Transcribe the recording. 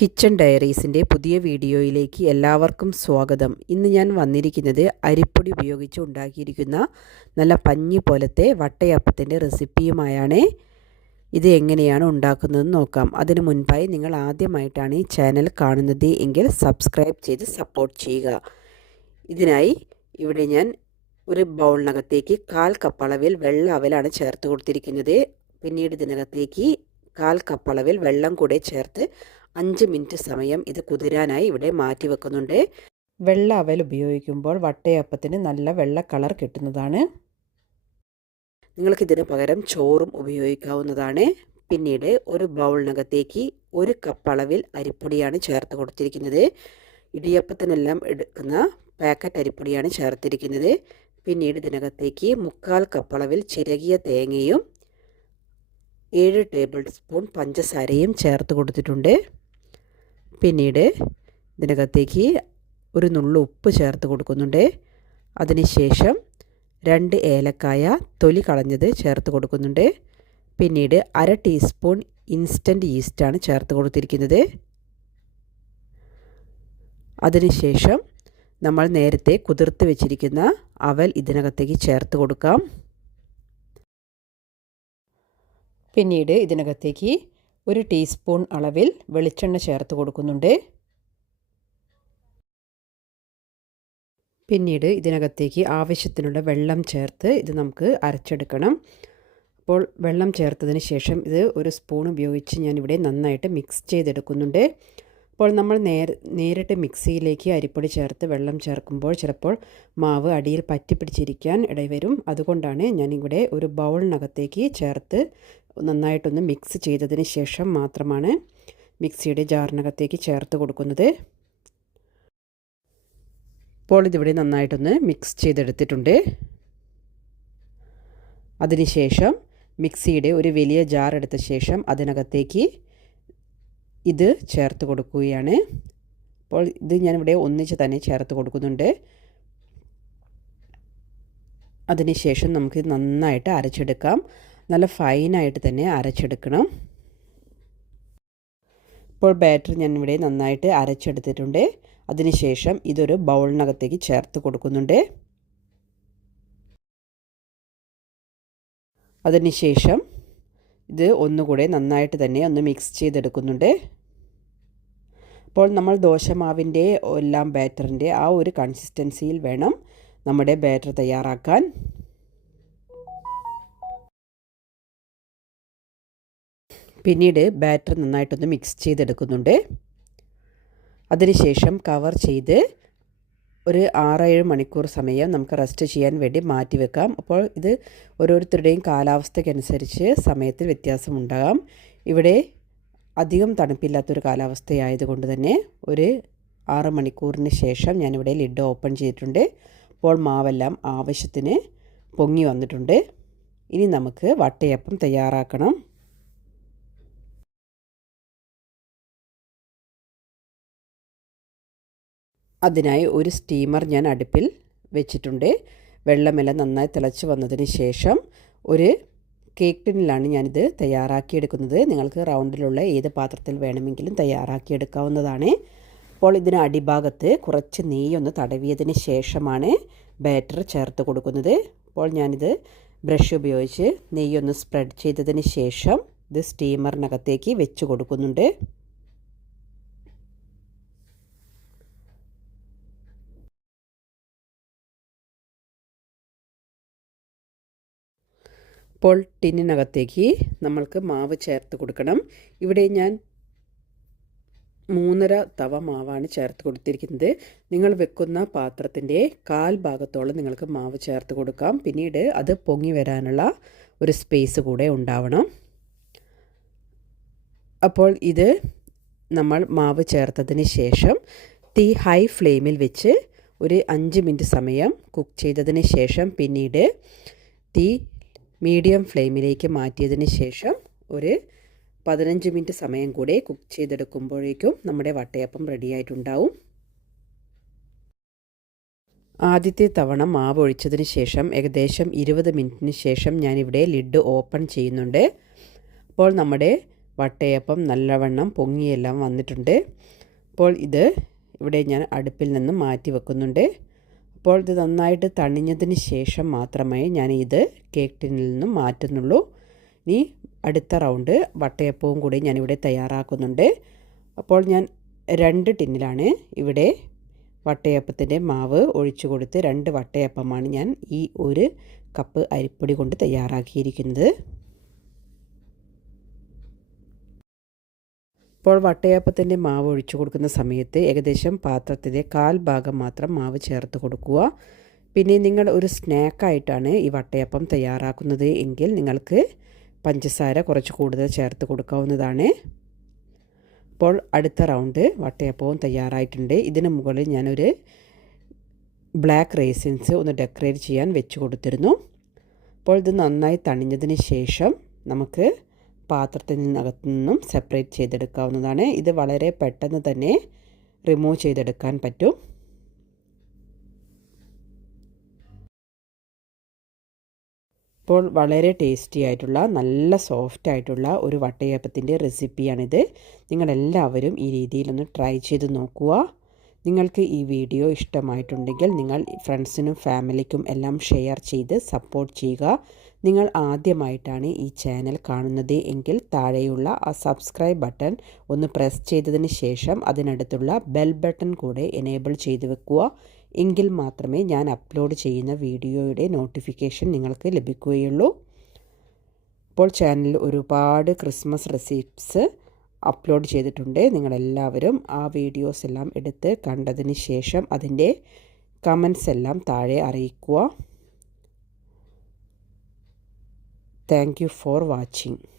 Kitchen ഡയറീസിന്റെ പുതിയ വീഡിയോയിലേക്ക് എല്ലാവർക്കും സ്വാഗതം. ഇന്ന് ഞാൻ വന്നിരിക്കുന്നത് അരിപ്പൊടി ഉപയോഗിച്ച് ഉണ്ടാക്കിയിരിക്കുന്ന നല്ല പഞ്ഞി പോലത്തെ വട്ടയപ്പത്തിന്റെ റെസിപ്പിയുമായാണ്. ഇത് എങ്ങനെയാണ് ഉണ്ടാക്കുന്നതെന്ന് നോക്കാം. അതിനു മുൻപായി നിങ്ങൾ ആദ്യമായിട്ടാണ് ഈ ചാനൽ കാണുന്നത് എങ്കിൽ സബ്സ്ക്രൈബ് ചെയ്ത് സപ്പോർട്ട് ചെയ്യുക. ഇതിനായി ഇവിടെ ഞാൻ ഒരു ബൗളിനകത്തേക്ക് കാൽ കപ്പളവിൽ വെള്ള അവലാണ് ചേർത്ത് കൊടുത്തിരിക്കുന്നത്. പിന്നീട് ഇതിനകത്തേക്ക് കാൽ കപ്പളവിൽ വെള്ളം കൂടെ ചേർത്ത് അഞ്ച് മിനിറ്റ് സമയം ഇത് കുതിരാനായി ഇവിടെ മാറ്റി വെക്കുന്നുണ്ട്. വെള്ള അവൽ ഉപയോഗിക്കുമ്പോൾ വട്ടയപ്പത്തിന് നല്ല വെള്ള കളർ കിട്ടുന്നതാണ്. നിങ്ങൾക്കിതിന് പകരം ചോറും ഉപയോഗിക്കാവുന്നതാണ്. പിന്നീട് ഒരു ബൗളിനകത്തേക്ക് ഒരു കപ്പ് അളവിൽ അരിപ്പൊടിയാണ് ചേർത്ത് കൊടുത്തിരിക്കുന്നത്. ഇടിയപ്പത്തിനെല്ലാം എടുക്കുന്ന പാക്കറ്റ് അരിപ്പൊടിയാണ് ചേർത്തിരിക്കുന്നത്. പിന്നീട് ഇതിനകത്തേക്ക് മുക്കാൽ കപ്പളവിൽ ചിരകിയ തേങ്ങയും ഏഴ് ടേബിൾ സ്പൂൺ പഞ്ചസാരയും ചേർത്ത് കൊടുത്തിട്ടുണ്ട്. പിന്നീട് ഇതിനകത്തേക്ക് ഒരു നുള്ളു ഉപ്പ് ചേർത്ത് കൊടുക്കുന്നുണ്ട്. അതിനുശേഷം രണ്ട് ഏലക്കായ തൊലി കളഞ്ഞത് ചേർത്ത് കൊടുക്കുന്നുണ്ട്. പിന്നീട് അര ടീസ്പൂൺ ഇൻസ്റ്റന്റ് ഈസ്റ്റാണ് ചേർത്ത് കൊടുത്തിരിക്കുന്നത്. അതിനുശേഷം നമ്മൾ നേരത്തെ കുതിർത്ത് വെച്ചിരിക്കുന്ന അവൽ ഇതിനകത്തേക്ക് ചേർത്ത് കൊടുക്കാം. പിന്നീട് ഇതിനകത്തേക്ക് ഒരു ടീസ്പൂൺ അളവിൽ വെളിച്ചെണ്ണ ചേർത്ത് കൊടുക്കുന്നുണ്ട്. പിന്നീട് ഇതിനകത്തേക്ക് ആവശ്യത്തിനുള്ള വെള്ളം ചേർത്ത് ഇത് നമുക്ക് അരച്ചെടുക്കണം. അപ്പോൾ വെള്ളം ചേർത്തതിന് ശേഷം ഇത് ഒരു സ്പൂൺ ഉപയോഗിച്ച് ഞാനിവിടെ നന്നായിട്ട് മിക്സ് ചെയ്തെടുക്കുന്നുണ്ട്. അപ്പോൾ നമ്മൾ നേരിട്ട് മിക്സിയിലേക്ക് അരിപ്പൊടി ചേർത്ത് വെള്ളം ചേർക്കുമ്പോൾ ചിലപ്പോൾ മാവ് അടിയിൽ പറ്റിപ്പിടിച്ചിരിക്കാൻ ഇടവരും. അതുകൊണ്ടാണ് ഞാനിവിടെ ഒരു ബൗളിനകത്തേക്ക് ചേർത്ത് നന്നായിട്ടൊന്ന് മിക്സ് ചെയ്തതിന് ശേഷം മാത്രമാണ് മിക്സിയുടെ ജാറിനകത്തേക്ക് ചേർത്ത് കൊടുക്കുന്നത്. ഇപ്പോൾ ഇതിവിടെ നന്നായിട്ടൊന്ന് മിക്സ് ചെയ്തെടുത്തിട്ടുണ്ട്. അതിനുശേഷം മിക്സിയുടെ ഒരു വലിയ ജാർ എടുത്ത ശേഷം അതിനകത്തേക്ക് ഇത് ചേർത്ത് കൊടുക്കുകയാണ്. അപ്പോൾ ഇത് ഞാനിവിടെ ഒന്നിച്ച് തന്നെ ചേർത്ത് കൊടുക്കുന്നുണ്ട്. അതിനുശേഷം നമുക്ക് നന്നായിട്ട് അരച്ചെടുക്കാം. നല്ല ഫൈനായിട്ട് തന്നെ അരച്ചെടുക്കണം. ഇപ്പോൾ ബാറ്റർ ഞാനിവിടെ നന്നായിട്ട് അരച്ചെടുത്തിട്ടുണ്ട്. അതിനുശേഷം ഇതൊരു ബൗളിനകത്തേക്ക് ചേർത്ത് കൊടുക്കുന്നുണ്ട്. അതിനുശേഷം ഇത് ഒന്നുകൂടെ നന്നായിട്ട് തന്നെ ഒന്ന് മിക്സ് ചെയ്തെടുക്കുന്നുണ്ട്. അപ്പോൾ നമ്മൾ ദോശമാവിന്റെ എല്ലാം ബാറ്ററിന്റെ ആ ഒരു കൺസിസ്റ്റൻസിയിൽ വേണം നമ്മുടെ ബാറ്റർ തയ്യാറാക്കാൻ. പിന്നീട് ബാറ്റർ നന്നായിട്ടൊന്ന് മിക്സ് ചെയ്തെടുക്കുന്നുണ്ട്. അതിനുശേഷം കവർ ചെയ്ത് ഒരു ആറേഴ് മണിക്കൂർ സമയം നമുക്ക് റെസ്റ്റ് ചെയ്യാൻ വേണ്ടി മാറ്റി വെക്കാം. അപ്പോൾ ഇത് ഓരോരുത്തരുടെയും കാലാവസ്ഥയ്ക്കനുസരിച്ച് സമയത്തിൽ വ്യത്യാസമുണ്ടാകാം ഇവിടെ അധികം തണുപ്പില്ലാത്തൊരു കാലാവസ്ഥയായതുകൊണ്ട് തന്നെ ഒരു ആറ് മണിക്കൂറിന് ശേഷം ഞാനിവിടെ ലിഡ് ഓപ്പൺ ചെയ്തിട്ടുണ്ട്. അപ്പോൾ മാവെല്ലാം ആവശ്യത്തിന് പൊങ്ങി വന്നിട്ടുണ്ട്. ഇനി നമുക്ക് വട്ടയപ്പം തയ്യാറാക്കണം. അതിനായി ഒരു സ്റ്റീമർ ഞാൻ അടുപ്പിൽ വെച്ചിട്ടുണ്ട്. വെള്ളമെല്ലാം നന്നായി തിളച്ച് വന്നതിന് ശേഷം ഒരു കേക്ക് ടിന്നിലാണ് ഞാനിത് തയ്യാറാക്കിയെടുക്കുന്നത്. നിങ്ങൾക്ക് റൗണ്ടിലുള്ള ഏത് പാത്രത്തിൽ വേണമെങ്കിലും തയ്യാറാക്കിയെടുക്കാവുന്നതാണ്. അപ്പോൾ ഇതിന് അടിഭാഗത്ത് കുറച്ച് നെയ്യൊന്ന് തടവിയതിന് ശേഷമാണ് ബാറ്റർ ചേർത്ത് കൊടുക്കുന്നത്. അപ്പോൾ ഞാനിത് ബ്രഷ് ഉപയോഗിച്ച് നെയ്യൊന്ന് സ്പ്രെഡ് ചെയ്തതിന് ശേഷം ഇത് സ്റ്റീമറിനകത്തേക്ക് വെച്ച് കൊടുക്കുന്നുണ്ട്. ഇപ്പോൾ ടിന്നിനകത്തേക്ക് നമ്മൾക്ക് മാവ് ചേർത്ത് കൊടുക്കണം. ഇവിടെ ഞാൻ മൂന്നര തവ മാവാണ് ചേർത്ത് കൊടുത്തിരിക്കുന്നത്. നിങ്ങൾ വെക്കുന്ന പാത്രത്തിന്റെ കാൽ ഭാഗത്തോളം നിങ്ങൾക്ക് മാവ് ചേർത്ത് കൊടുക്കാം. പിന്നീട് അത് പൊങ്ങി വരാനുള്ള ഒരു സ്പേസ് കൂടെ ഉണ്ടാവണം. അപ്പോൾ ഇത് നമ്മൾ മാവ് ചേർത്തതിന് ശേഷം തീ ഹൈ ഫ്ലെയിമിൽ വെച്ച് ഒരു അഞ്ച് മിനിറ്റ് സമയം കുക്ക് ചെയ്തതിന് ശേഷം പിന്നീട് തീ മീഡിയം ഫ്ലെയിമിലേക്ക് മാറ്റിയതിന് ശേഷം ഒരു പതിനഞ്ച് മിനിറ്റ് സമയം കൂടെ കുക്ക് ചെയ്തെടുക്കുമ്പോഴേക്കും നമ്മുടെ വട്ടയപ്പം റെഡിയായിട്ടുണ്ടാവും ആദ്യത്തെ തവണ മാവ് ഒഴിച്ചതിന് ശേഷം ഏകദേശം ഇരുപത് മിനിറ്റിന് ശേഷം ഞാനിവിടെ ലിഡ് ഓപ്പൺ ചെയ്യുന്നുണ്ട്. അപ്പോൾ നമ്മുടെ വട്ടയപ്പം നല്ലവണ്ണം പൊങ്ങിയെല്ലാം വന്നിട്ടുണ്ട്. അപ്പോൾ ഇത് ഇവിടെ ഞാൻ അടുപ്പിൽ നിന്ന് മാറ്റി വെക്കുന്നുണ്ട്. അപ്പോൾ ഇത് നന്നായിട്ട് തണിഞ്ഞതിന് ശേഷം മാത്രമേ ഞാൻ ഇത് കേക്ക് ടിന്നിൽ നിന്നും മാറ്റുന്നുള്ളൂ. ഇനി അടുത്ത റൗണ്ട് വട്ടയപ്പവും കൂടി ഞാനിവിടെ തയ്യാറാക്കുന്നുണ്ട്. അപ്പോൾ ഞാൻ രണ്ട് ടിന്നിലാണ് ഇവിടെ വട്ടയപ്പത്തിന്റെ മാവ് ഒഴിച്ചു കൊടുത്ത് രണ്ട് വട്ടയപ്പമാണ് ഞാൻ ഈ ഒരു കപ്പ് അരിപ്പൊടി കൊണ്ട് തയ്യാറാക്കിയിരിക്കുന്നത്. ഇപ്പോൾ വട്ടയപ്പത്തിന്റെ മാവ് ഒഴിച്ചു കൊടുക്കുന്ന സമയത്ത് ഏകദേശം പാത്രത്തിന്റെ കാൽ ഭാഗം മാത്രം മാവ് ചേർത്ത് കൊടുക്കുക. പിന്നെ നിങ്ങൾ ഒരു സ്നാക്കായിട്ടാണ് ഈ വട്ടയപ്പം തയ്യാറാക്കുന്നത് എങ്കിൽ നിങ്ങൾക്ക് പഞ്ചസാര കുറച്ച് കൂടുതൽ ചേർത്ത് കൊടുക്കാവുന്നതാണ്. ഇപ്പോൾ അടുത്ത റൗണ്ട് വട്ടയപ്പവും തയ്യാറായിട്ടുണ്ട്. ഇതിന് മുകളിൽ ഞാനൊരു ബ്ലാക്ക് റേസിൻസ് ഒന്ന് ഡെക്കറേറ്റ് ചെയ്യാൻ വെച്ച് കൊടുത്തിരുന്നു. അപ്പോൾ ഇത് നന്നായി തണിഞ്ഞതിന് ശേഷം നമുക്ക് പാത്രത്തിൽ നിന്നും സെപ്പറേറ്റ് ചെയ്തെടുക്കാവുന്നതാണ്. ഇത് വളരെ പെട്ടെന്ന് തന്നെ റിമൂവ് ചെയ്തെടുക്കാൻ പറ്റും. ഇപ്പോൾ വളരെ ടേസ്റ്റി ആയിട്ടുള്ള നല്ല സോഫ്റ്റ് ആയിട്ടുള്ള ഒരു വട്ടയപ്പത്തിന്റെ റെസിപ്പിയാണിത് നിങ്ങളെല്ലാവരും ഈ രീതിയിലൊന്ന് ട്രൈ ചെയ്ത് നോക്കുക. നിങ്ങൾക്ക് ഈ വീഡിയോ ഇഷ്ടമായിട്ടുണ്ടെങ്കിൽ നിങ്ങൾ ഫ്രണ്ട്സിനും ഫാമിലിക്കും എല്ലാം ഷെയർ ചെയ്ത് സപ്പോർട്ട് ചെയ്യുക. നിങ്ങൾ ആദ്യമായിട്ടാണ് ഈ ചാനൽ കാണുന്നത് എങ്കിൽ താഴെയുള്ള ആ സബ്സ്ക്രൈബ് ബട്ടൺ ഒന്ന് പ്രസ് ചെയ്തതിന് ശേഷം അതിനടുത്തുള്ള ബെൽ ബട്ടൺ കൂടെ എനേബിൾ ചെയ്ത് വെക്കുക. എങ്കിൽ മാത്രമേ ഞാൻ അപ്ലോഡ് ചെയ്യുന്ന വീഡിയോയുടെ നോട്ടിഫിക്കേഷൻ നിങ്ങൾക്ക് ലഭിക്കുകയുള്ളൂ. ഇപ്പോൾ ചാനലിൽ ഒരുപാട് ക്രിസ്മസ് റെസിപ്റ്റ്സ് അപ്ലോഡ് ചെയ്തിട്ടുണ്ട്. നിങ്ങളെല്ലാവരും ആ വീഡിയോസ് എല്ലാം എടുത്ത് കണ്ടതിന് ശേഷം അതിന്റെ കമൻസ് എല്ലാം താഴെ അറിയിക്കുക. Thank for watching